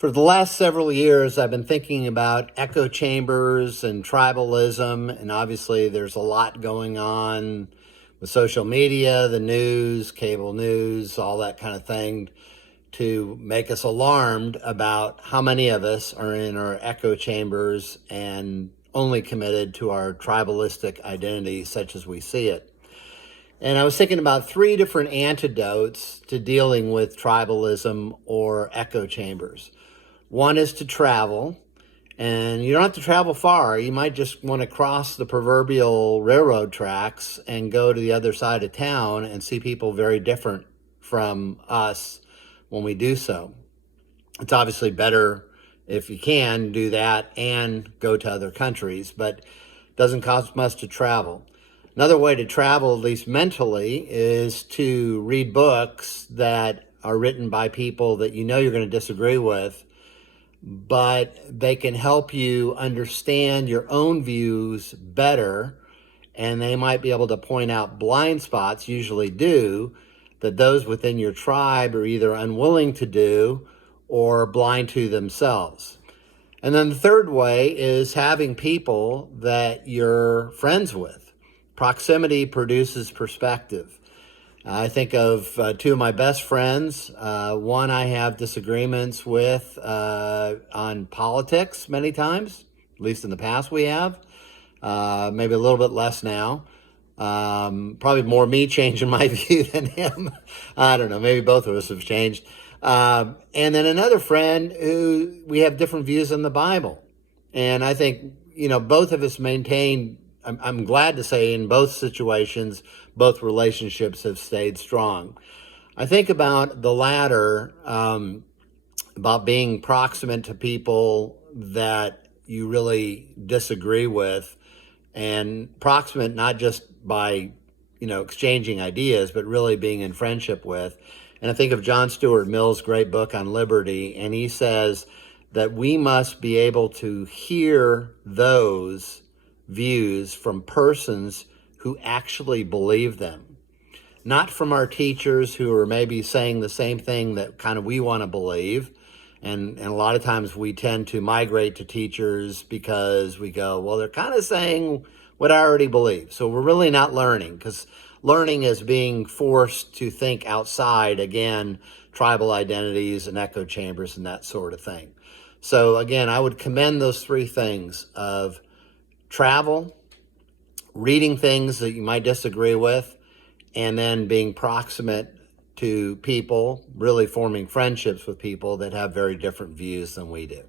For the last several years, I've been thinking about echo chambers and tribalism, and obviously there's a lot going on with social media, the news, cable news, all that kind of thing to make us alarmed about how many of us are in our echo chambers and only committed to our tribalistic identity such as we see it. And I was thinking about three different antidotes to dealing with tribalism or echo chambers. One is to travel, and you don't have to travel far. You might just want to cross the proverbial railroad tracks and go to the other side of town and see people very different from us when we do so. It's obviously better if you can do that and go to other countries, but it doesn't cost much to travel. Another way to travel, at least mentally, is to read books that are written by people that you know you're going to disagree with, but they can help you understand your own views better, and they might be able to point out blind spots, usually do, that those within your tribe are either unwilling to do or blind to themselves. And then the third way is having people that you're friends with. Proximity produces perspective. I think of two of my best friends. One I have disagreements with on politics many times, at least in the past we have. Maybe a little bit less now. Probably more me changing my view than him. I don't know, maybe both of us have changed. And then another friend who we have different views on the Bible. And I think, both of us maintain, I'm glad to say in both situations, both relationships have stayed strong. I think about the latter, about being proximate to people that you really disagree with, and proximate not just by, exchanging ideas, but really being in friendship with. And I think of John Stuart Mill's great book on liberty, and he says that we must be able to hear those views from persons who actually believe them, not from our teachers who are maybe saying the same thing that kind of we want to believe. And a lot of times we tend to migrate to teachers because we go, well, they're kind of saying what I already believe. So we're really not learning, because learning is being forced to think outside, again, tribal identities and echo chambers and that sort of thing. So again, I would commend those three things of travel, reading things that you might disagree with, and then being proximate to people, really forming friendships with people that have very different views than we do.